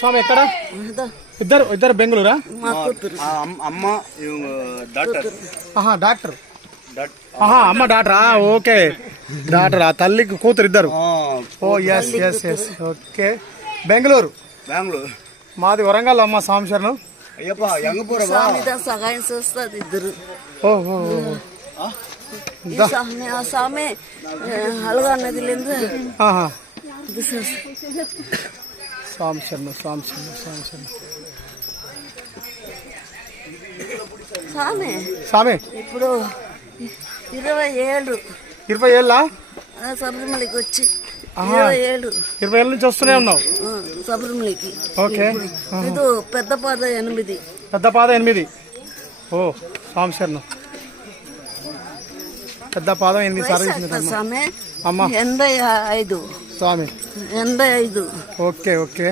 స్వామి ఎక్కడ? ఇద్దరు ఇద్దరు బెంగళూరా? అమ్మ డాక్టర్. డాక్టర్. అమ్మ డాక్టరా? Okay, doctor. ఆ తల్లికి కూతురు ఇద్దరు. Oh yes yes yes. Okay, Bengaluru. మాది వరంగల్ అమ్మ. సాంశరణం. సహాయం చేస్తుంది ఇద్దరు. ఓహో, సామె అలగా నదిలింది. సాంశరణం సాంశరణం సాంశరణం. సామె ఇప్పుడు 20 ఏళ్ళు. 20 ఏళ్ళ శబరిమలకి వచ్చి 20 ఏళ్ళ నుంచి వస్తూనే ఉన్నావు శబరిమలకి. ఓకే. ఇది పెద్ద పాద 8. పెద్ద పాద 8. ఓ సాంశరణం. పెద్ద పాదం 8 సార్లు స్వామి. అమ్మ 85 స్వామి. 85. Okay okay.